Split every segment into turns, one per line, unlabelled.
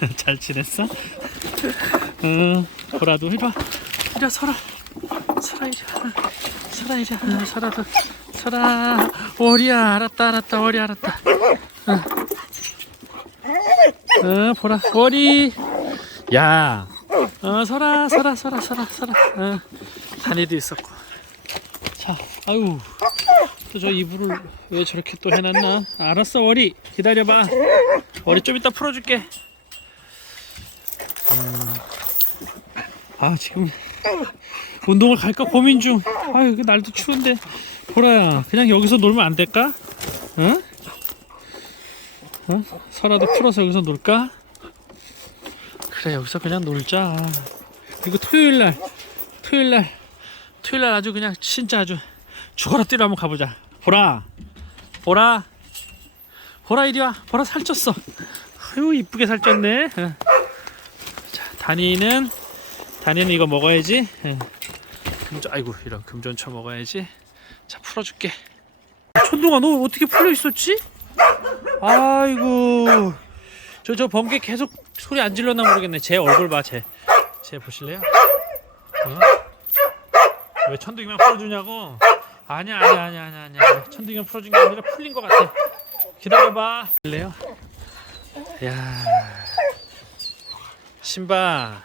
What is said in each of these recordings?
잘 지냈어? 응, 보라도 이리 와. 이리 와, 설아. 설아, 이리 와. 설아, 이리 와. 응, 설아도. 설아. 오리야, 알았다, 알았다, 오리, 알았다. 응, 응 보라. 오리. 야. 어, 설아, 설아, 설아, 설아, 설아. 응, 다니도 있었고. 자, 아유. 또 저 이불을 왜 저렇게 또 해놨나? 알았어, 오리. 기다려봐. 머리 좀 이따 풀어줄게. 음. 아 지금 운동을 갈까 고민 중. 아 여기 날도 추운데 보라야 그냥 여기서 놀면 안 될까? 응? 어? 설아도 풀어서 여기서 놀까? 그래 여기서 그냥 놀자. 그리고 토요일 날 토요일 날 토요일 날 아주 그냥 진짜 아주 죽어라 뛰러 한번 가보자. 보라 보라 보라 이리 와. 보라 살쪘어. 아유 이쁘게 살쪘네. 다니는 다니는 이거 먹어야지. 예. 금전 아이고 이런 금전초 먹어야지. 자 풀어줄게. 천둥아 너 어떻게 풀려 있었지? 아이고 저저 번개 계속 소리 안 질렀나 모르겠네. 제 얼굴 봐 제. 제 보실래요? 어? 왜 천둥이만 풀어주냐고? 아니야 아니야 아니야 아니야 아니야. 천둥이만 풀어준 게 아니라 풀린 것 같아. 기다려봐. 볼래요? 야, 신바,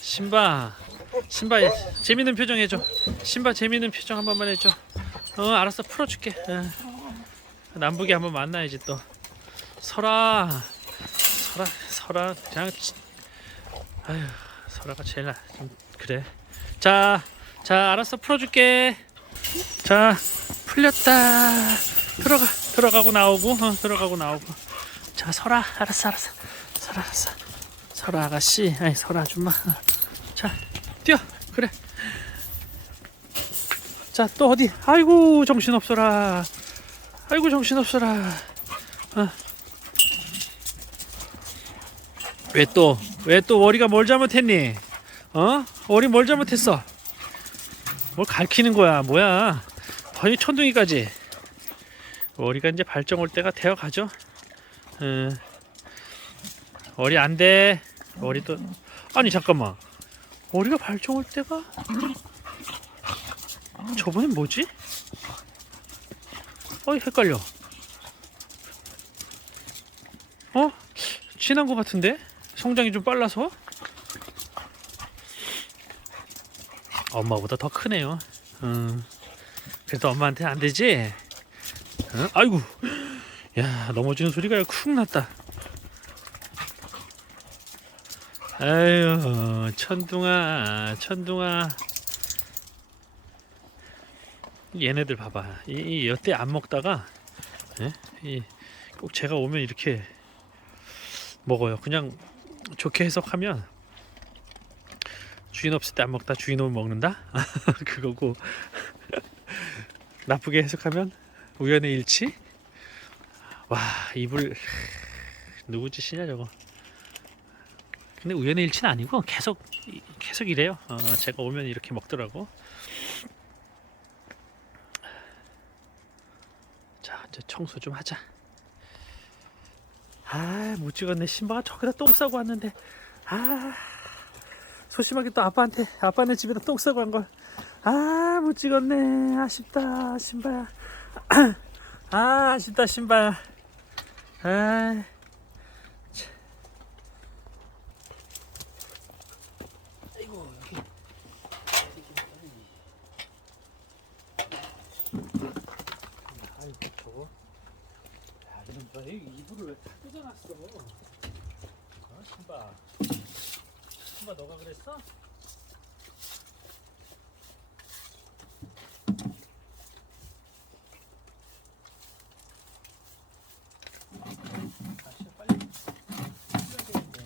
신바, 신바 재밌는 표정 해줘. 신바 재밌는 표정 한 번만 해줘. 어, 알았어 풀어줄게. 어. 남북이 한번 만나야지 또. 설아, 설아, 설아 그냥. 치- 아휴, 설아가 제일 나. 좀 그래. 자, 자, 알았어 풀어줄게. 자, 풀렸다. 들어가 들어가고 나오고 어, 들어가고 나오고 자 설아 알았어 알았어 설아 알았어 설아 아가씨. 아니 설아 아줌마. 어. 자 뛰어. 그래. 자 또 어디? 아이고 정신 없어라. 아이고 정신 없어라. 어. 왜 또 왜 또 머리가 뭘 잘못했니? 어? 머리 뭘 잘못했어? 뭘 갈키는 거야? 뭐야? 거의 천둥이까지. 머리가 이제 발정 올 때가 되어 가죠. 음, 머리 안 돼. 머리 또 아니 잠깐만. 머리가 발정 올 때가 저번엔 뭐지? 어이 헷갈려. 어? 지난 것 같은데? 성장이 좀 빨라서? 엄마보다 더 크네요. 음, 그래도 엄마한테 안 되지? 어? 아이고 야 넘어지는 소리가 쿵 났다 아유 천둥아 천둥아. 얘네들 봐봐. 이, 이 여태 안 먹다가 예? 이, 꼭 제가 오면 이렇게 먹어요. 그냥 좋게 해석하면 주인 없을 때 안 먹다 주인 오면 먹는다? 그거고. 나쁘게 해석하면 우연의 일치? 와 이불 누구 짓이냐 저거 근데 우연의 일치는 아니고 계속 계속 이래요. 어, 제가 오면 이렇게 먹더라고. 자 이제 청소 좀 하자. 아못 찍었네. 신바가 저기다 똥 싸고 왔는데. 아 소심하게 또 아빠한테 아빠네 집에다 똥 싸고 한 걸. 아 못 찍었네. 아쉽다 신바야 아, 아쉽다, 신발. 아, 참. 아이고, 여기. 아이고, 저거. 야, 이런 거, 이 이불을 왜 다 뜯어놨어? 어, 신발. 신발, 너가 그랬어? 되는데.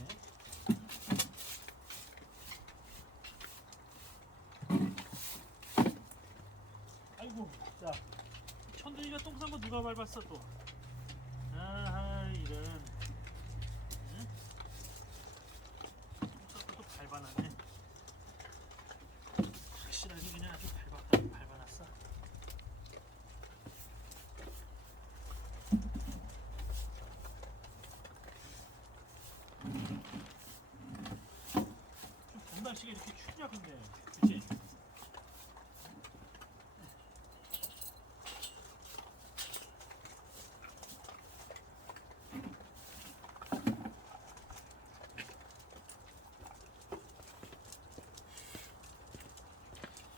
아이고, 자, 천둥이가 똥싼거 누가 밟았어 또? 아하, 이런. 응? 똥싼거또 밟아놨네. 확실하게 그냥 아주 밟았다, 밟아놨어. 진짜 근데 그치?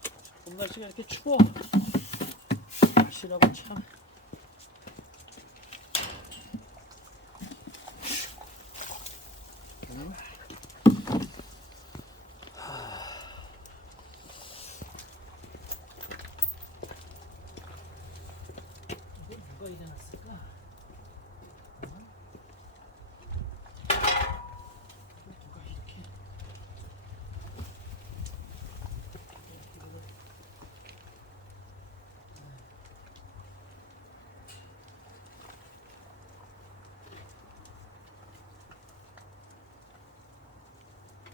봄 날씨가 이렇게 추워. 날씨라고 참 이걸 누가 일어났을까? 어? 이걸 누가 이렇게 이거를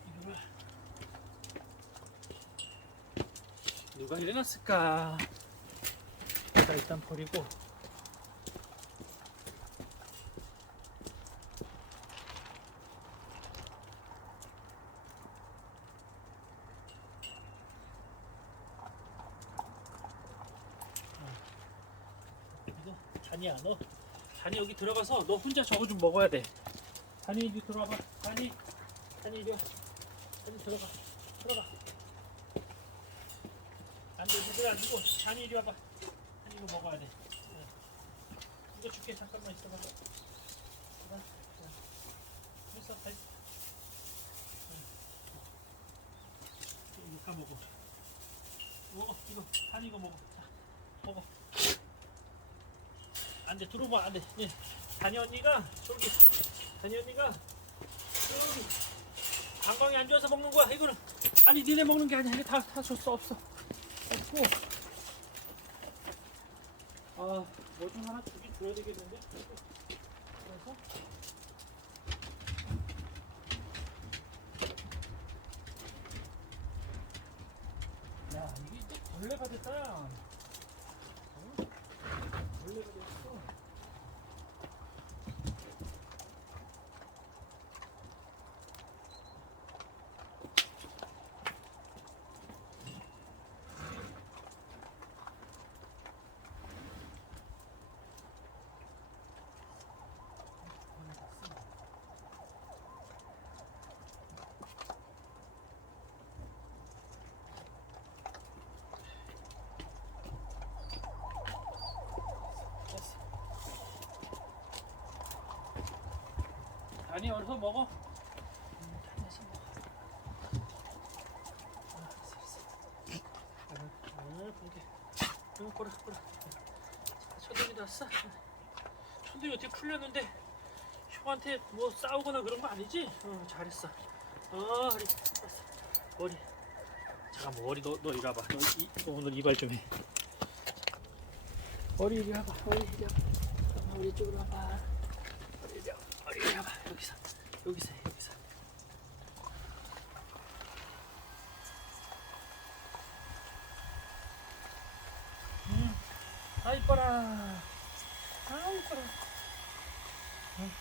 이거를 누가 일어났을까? 자 일단 버리고. 이거 잔이야 너 잔이 여기 들어가서 너 혼자 저거 좀 먹어야 돼. 잔이 이리 들어와봐. 잔이. 잔이 이리 와. 잔이 들어가. 들어가 아니고 잔이 이리 와봐. 잔이 이거 먹어야 돼. 응. 이거 줄게. 잠깐만 있어봐. 됐어 다 이거 다 먹어. 먹어 이거 잔이 이거 먹어. 자 먹어. 안돼. 들어오면 안돼. 예. 다니 언니가 저기 다니 언니가 저기 방광이 안 좋아서 먹는 거야. 이거는. 아니 니네 먹는 게 아니야. 다다 줬어 없어 없고 아뭐 좀 하나 주긴 줘야 되겠는데? 그래서? 야 이게 이제 벌레가 됐다 야 어? 벌레가 됐어 됐어. 아니 어서 먹어. 꼬라, 꼬라. 천둥이도 왔어. 천둥이 어떻게 풀렸는데 형한테 뭐 싸우거나 그런 거 아니지? 어, 잘했어. 어, 허리. 머리. 잠깐만 머리 너, 너 이리 와봐. 너 이, 너 오늘 이발 좀 해. 머리 이리 와봐. 머리 이리 와봐. 우리 쪽으로 와봐. 머리 이리 와봐. 머리 이리 와봐. 여기서. 여기서 해, 여기서. 음. 아 이뻐라. 아 이뻐라. 응.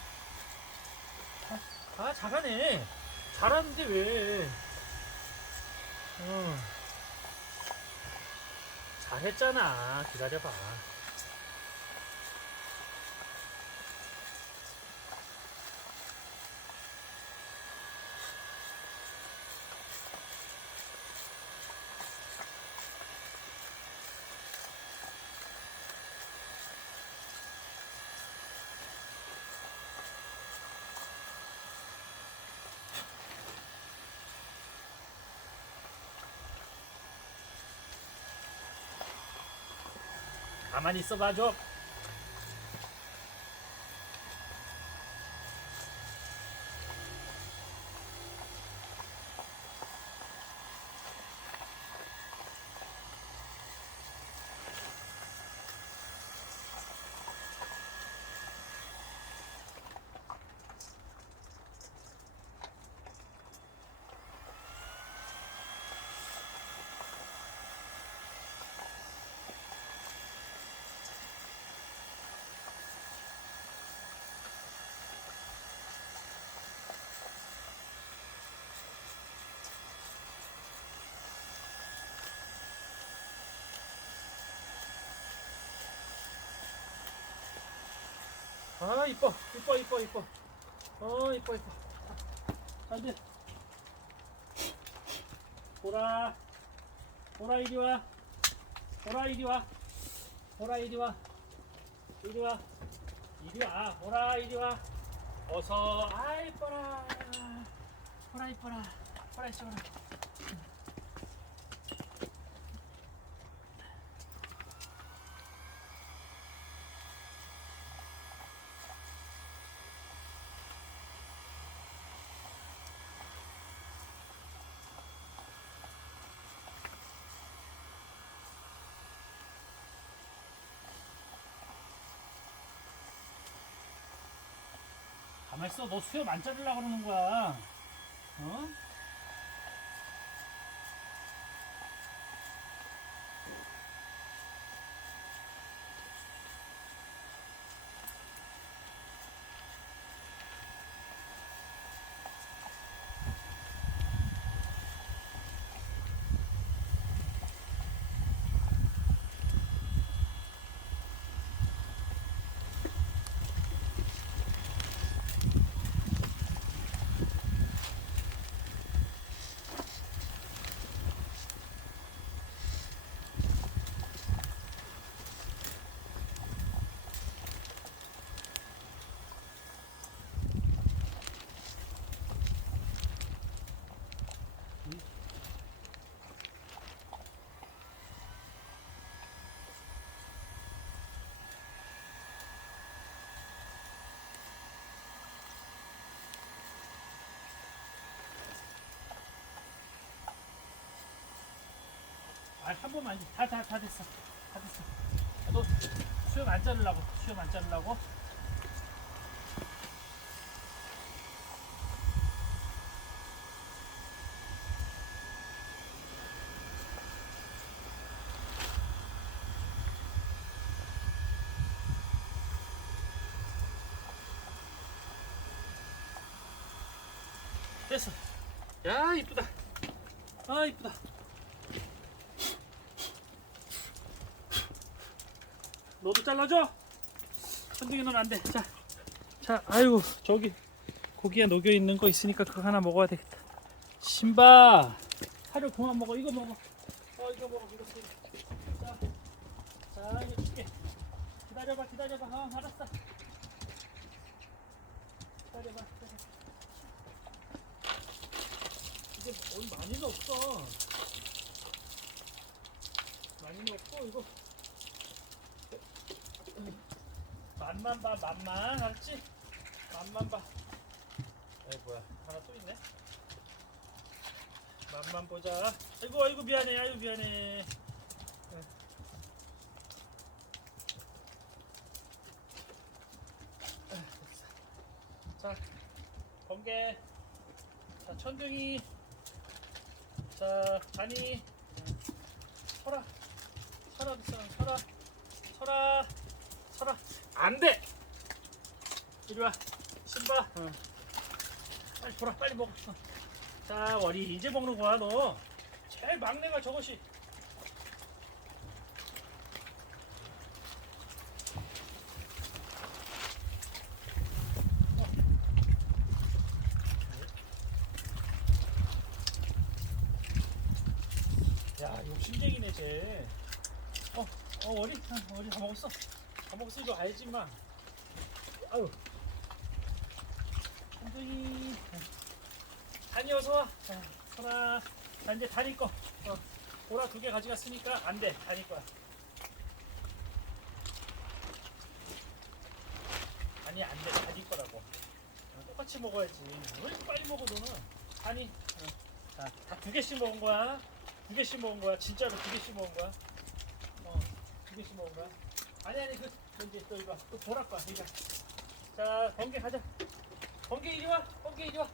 아, 아 잘하네. 잘하는데 왜? 어. 잘했잖아. 기다려봐. 가만히 줘. 이뻐. 이뻐 이뻐 이뻐. 어 이뻐 이뻐. 안돼. 보라. 보라 이리 와. 보라 이리 와. 보라 이리 와. 이리 와. 이리 와. 보라 이리 와. 어서. 아 이뻐라. 보라 이뻐라. 보라 이뻐라 가만 있어 너 수염 안 자르려고 그러는 거야 어? 한 번만 다 다 다 됐어. 다 됐어. 아, 너 수염 안 자르려고. 수염 안 자르려고. 됐어. 야, 이쁘다. 아, 이쁘다. 너도 잘라줘. 선생이 넌 안 돼. 자, 자, 아이고 저기 고기에 녹여 있는 거 있으니까 그거 하나 먹어야 되겠다. 신바, 사료 그만 먹어. 이거 먹어. 어, 이거 먹어. 이거 쓰. 자, 자, 이거 줄게. 기다려봐, 기다려봐. 어, 알았어. 기다려봐, 기다려. 이제 뭘 많이는 없어. 많이는 없고 이거. 맛만 봐, 맛만 알았지? 맛만 봐. 에이 뭐야, 하나 또 있네. 맛만 보자. 아이고, 아이고 미안해, 아이고 미안해. 자, 번개. 자, 천둥이. 자, 잔이. 설아. 설아 됐어, 설아. 설아. 설아. 안 돼! 이리 와. 신바. 어. 빨리 돌아, 빨리 먹어. 어. 자, 월이 이제 먹는 거야, 너. 제일 막내가 저것이. 야, 욕심쟁이네, 쟤. 어, 어, 월이? 어, 월이 다 먹었어. 다 먹었어, 이거 알지, 마. 아유. 한둥이. 단이 어서 와. 자, 소라. 자, 이제 단이 거. 어, 보라 두 개 가져갔으니까 안 돼. 단이 거야. 아니, 안 돼. 단이 거라고. 어, 똑같이 먹어야지. 왜 이렇게 빨리 먹어, 너는? 단이. 어. 자, 다두 개씩 먹은 거야. 두 개씩 먹은 거야. 진짜로 두 개씩 먹은 거야. 어, 두 개씩 먹은 거야. 아니, 아니, 그, 그 이제 또 이거, 또 거야. 이거. 자, 번개 가자. 번개 이리 와. 번개 이리 와.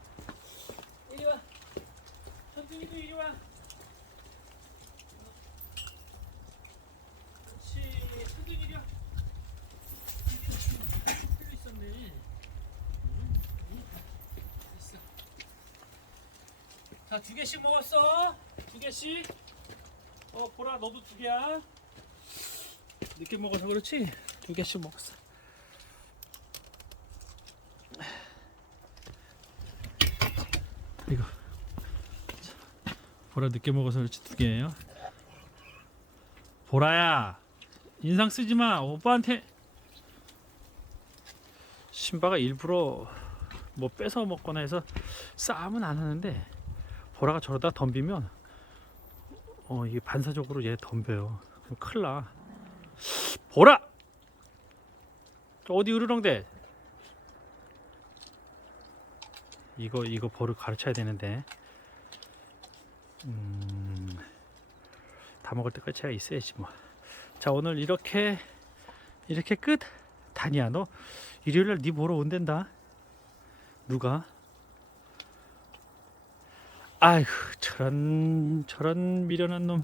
이리 와. 천둥이도 이리 와. 그렇지. 천둥이 이리 와. 필요 있었네. 응? 응? 있어. 자, 두 개씩 먹었어. 두 개씩. 어, 보라, 너도 두 개야. 늦게 먹어서 그렇지? 두 개씩 먹었어. 이거. 보라 늦게 먹어서 그렇지 두 개예요. 보라야 인상 쓰지 마. 오빠한테. 신바가 일부러 뭐 뺏어 먹거나 해서 싸움은 안 하는데 보라가 저러다 덤비면 어 이게 반사적으로 얘 덤벼요. 큰일 나. 보라! 어디 으르렁대 이거 이거 버릇 가르쳐야 되는데 음, 다 먹을 때까지 제가 있어야지 뭐. 자 오늘 이렇게 이렇게 끝. 다니야 너 일요일날 네 보러 온댄다. 누가? 아이고 저런 저런 미련한 놈.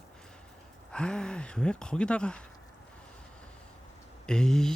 아왜 거기다가 에이